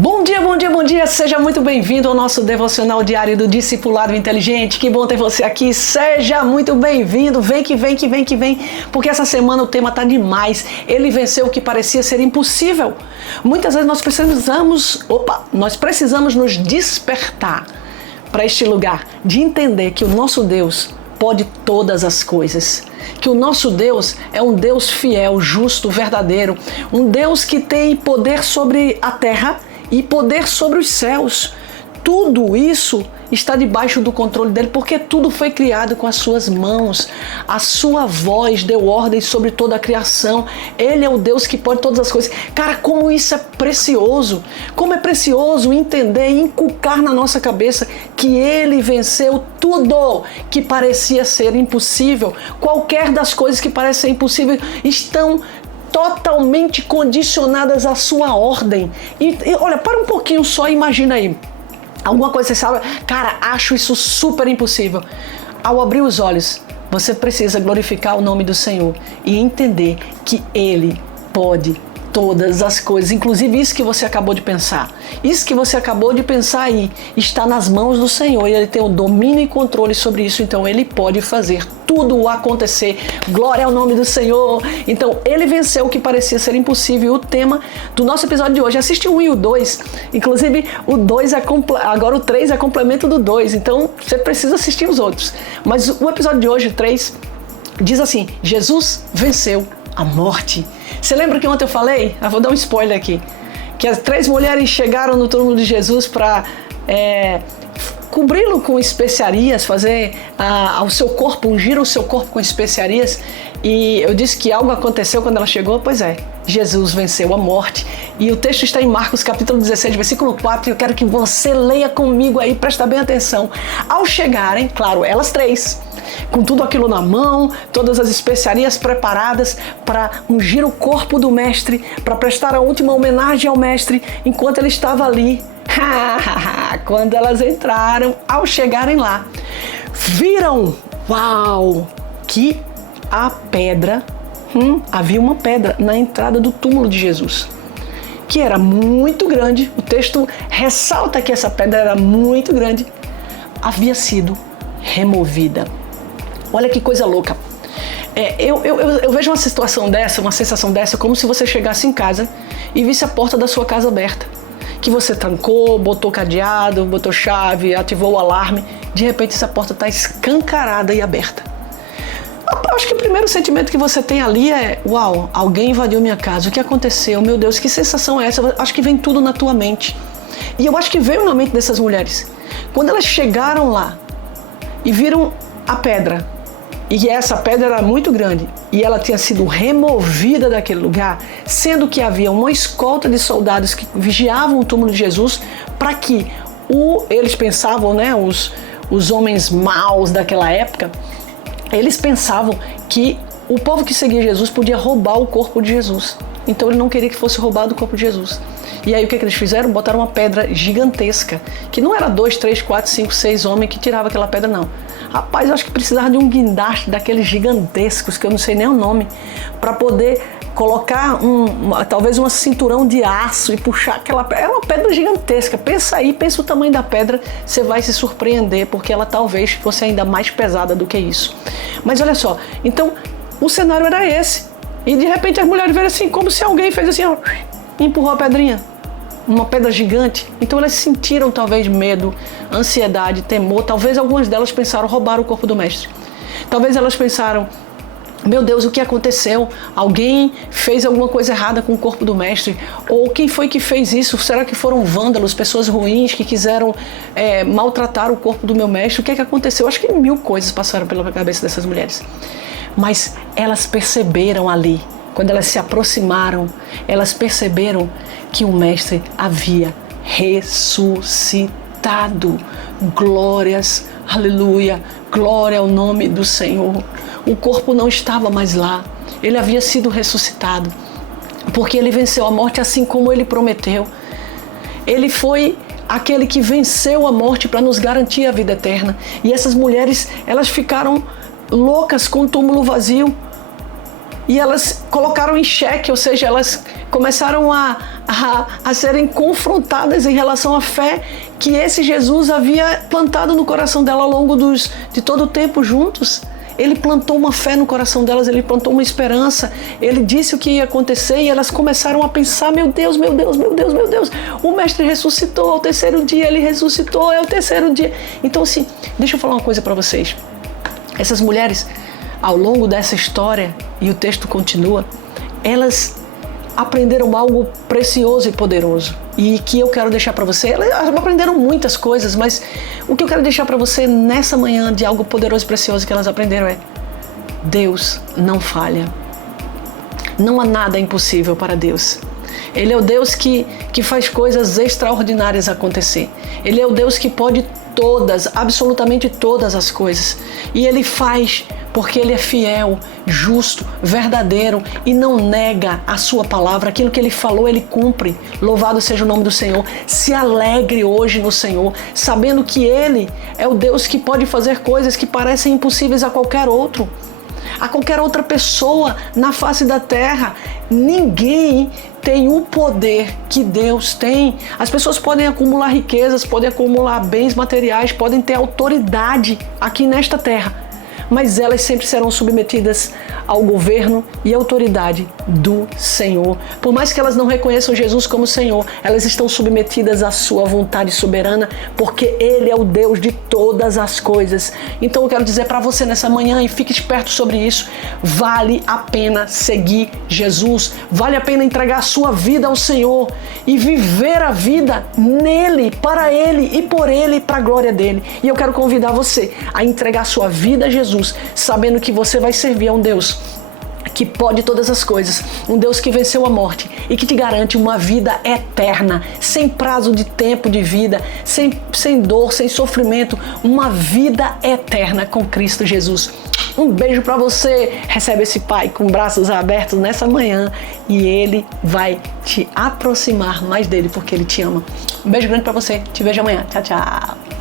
Bom dia, bom dia, bom dia! Seja muito bem-vindo ao nosso devocional diário do Discipulado Inteligente. Que bom ter você aqui, seja muito bem-vindo. Vem que vem, porque essa semana o tema tá demais. Ele venceu o que parecia ser impossível. Muitas vezes nós precisamos nos despertar para este lugar de entender que o nosso Deus pode todas as coisas. Que o nosso Deus é um Deus fiel, justo, verdadeiro. Um Deus que tem poder sobre a terra e poder sobre os céus. Tudo isso está debaixo do controle dele, porque tudo foi criado com as suas mãos. A sua voz deu ordem sobre toda a criação. Ele é o Deus que pode todas as coisas. Cara, como isso é precioso! Como é precioso entender e inculcar na nossa cabeça que ele venceu tudo que parecia ser impossível. Qualquer das coisas que parecem impossíveis estão totalmente condicionadas à sua ordem. E olha, para um pouquinho só, imagina aí. Alguma coisa você sabe, cara, acho isso super impossível. Ao abrir os olhos, você precisa glorificar o nome do Senhor e entender que Ele pode todas as coisas, inclusive isso que você acabou de pensar. Isso que você acabou de pensar aí está nas mãos do Senhor e Ele tem o domínio e controle sobre isso, então Ele pode fazer tudo acontecer. Glória ao nome do Senhor. Então Ele venceu o que parecia ser impossível. E o tema do nosso episódio de hoje, assiste o 1 e o 2, inclusive o 2 agora o 3 é complemento do 2, então você precisa assistir os outros. Mas o episódio de hoje, o 3, diz assim: Jesus venceu a morte. Você lembra que ontem eu falei? Vou dar um spoiler aqui. Que as 3 mulheres chegaram no túmulo de Jesus para cobri-lo com especiarias, fazer ao seu corpo, ungir o seu corpo com especiarias. E eu disse que algo aconteceu quando ela chegou. Pois é, Jesus venceu a morte. E o texto está em Marcos capítulo 16, versículo 4. E eu quero que você leia comigo aí, presta bem atenção. Ao chegarem, claro, elas 3, com tudo aquilo na mão, todas as especiarias preparadas para ungir o corpo do mestre, para prestar a última homenagem ao mestre enquanto ele estava ali. Quando elas entraram, ao chegarem lá, viram, uau, que a pedra, havia uma pedra na entrada do túmulo de Jesus, que era muito grande. O texto ressalta que essa pedra era muito grande, havia sido removida. Olha que coisa louca. Eu vejo uma situação dessa, uma sensação dessa, como se você chegasse em casa e visse a porta da sua casa aberta, que você trancou, botou cadeado, botou chave, ativou o alarme. De repente essa porta está escancarada e aberta. Eu acho que o primeiro sentimento que você tem ali é: uau, alguém invadiu minha casa, o que aconteceu? Meu Deus, que sensação é essa? Eu acho que vem tudo na tua mente. E eu acho que veio na mente dessas mulheres. Quando elas chegaram lá e viram a pedra, e essa pedra era muito grande, e ela tinha sido removida daquele lugar, sendo que havia uma escolta de soldados que vigiavam o túmulo de Jesus, para que eles pensavam, né, os homens maus daquela época, eles pensavam que o povo que seguia Jesus podia roubar o corpo de Jesus. Então ele não queria que fosse roubado o corpo de Jesus. E aí o que eles fizeram? Botaram uma pedra gigantesca, que não era 2, 3, 4, 5, 6 homens que tiravam aquela pedra, não. Rapaz, eu acho que precisava de um guindaste daqueles gigantescos, que eu não sei nem o nome, para poder colocar talvez um cinturão de aço e puxar aquela pedra. Era uma pedra gigantesca. Pensa aí, pensa o tamanho da pedra, você vai se surpreender, porque ela talvez fosse ainda mais pesada do que isso. Mas olha só, então o cenário era esse. E de repente as mulheres viram assim, como se alguém fez assim, ó, empurrou a pedrinha. Uma pedra gigante. Então elas sentiram talvez medo, ansiedade, temor. Talvez algumas delas pensaram: roubar o corpo do mestre. Talvez elas pensaram: meu Deus, o que aconteceu? Alguém fez alguma coisa errada com o corpo do mestre? Ou quem foi que fez isso? Será que foram vândalos, pessoas ruins que quiseram maltratar o corpo do meu mestre? O que é que aconteceu? Acho que 1000 coisas passaram pela cabeça dessas mulheres. Mas elas perceberam ali, quando elas se aproximaram, elas perceberam que o mestre havia ressuscitado. Glórias, aleluia, glória ao nome do Senhor. O corpo não estava mais lá, ele havia sido ressuscitado, porque ele venceu a morte assim como ele prometeu. Ele foi aquele que venceu a morte para nos garantir a vida eterna. E essas mulheres, elas ficaram loucas com o túmulo vazio. e elas colocaram em xeque, ou seja, elas começaram a serem confrontadas em relação à fé que esse Jesus havia plantado no coração dela ao longo de todo o tempo juntos. Ele plantou uma fé no coração delas, ele plantou uma esperança, ele disse o que ia acontecer e elas começaram a pensar, meu Deus, meu Deus, meu Deus, meu Deus, o Mestre ressuscitou ao terceiro dia, ele ressuscitou, é o terceiro dia. Então assim, deixa eu falar uma coisa para vocês. Essas mulheres, ao longo dessa história, e o texto continua, elas aprenderam algo precioso e poderoso. E que eu quero deixar para você, elas aprenderam muitas coisas, mas o que eu quero deixar para você nessa manhã de algo poderoso e precioso que elas aprenderam é: Deus não falha. Não há nada impossível para Deus. Ele é o Deus que faz coisas extraordinárias acontecer. Ele é o Deus que pode todas, absolutamente todas as coisas. E Ele faz porque Ele é fiel, justo, verdadeiro e não nega a sua palavra. Aquilo que Ele falou, Ele cumpre. Louvado seja o nome do Senhor. Se alegre hoje no Senhor, sabendo que Ele é o Deus que pode fazer coisas que parecem impossíveis a qualquer outro. A qualquer outra pessoa na face da terra. Ninguém tem o poder que Deus tem. As pessoas podem acumular riquezas, podem acumular bens materiais, podem ter autoridade aqui nesta terra, mas elas sempre serão submetidas ao governo e autoridade do Senhor. Por mais que elas não reconheçam Jesus como Senhor, elas estão submetidas à sua vontade soberana, porque Ele é o Deus de todas as coisas. Então eu quero dizer para você nessa manhã, e fique esperto sobre isso, vale a pena seguir Jesus, vale a pena entregar a sua vida ao Senhor e viver a vida nele, para Ele e por Ele, para a glória dEle. E eu quero convidar você a entregar a sua vida a Jesus, sabendo que você vai servir a um Deus que pode todas as coisas, um Deus que venceu a morte e que te garante uma vida eterna, sem prazo de tempo de vida, sem dor, sem sofrimento, uma vida eterna com Cristo Jesus. Um beijo para você, recebe esse Pai com braços abertos nessa manhã e Ele vai te aproximar mais dele porque Ele te ama. Um beijo grande para você, te vejo amanhã, tchau, tchau.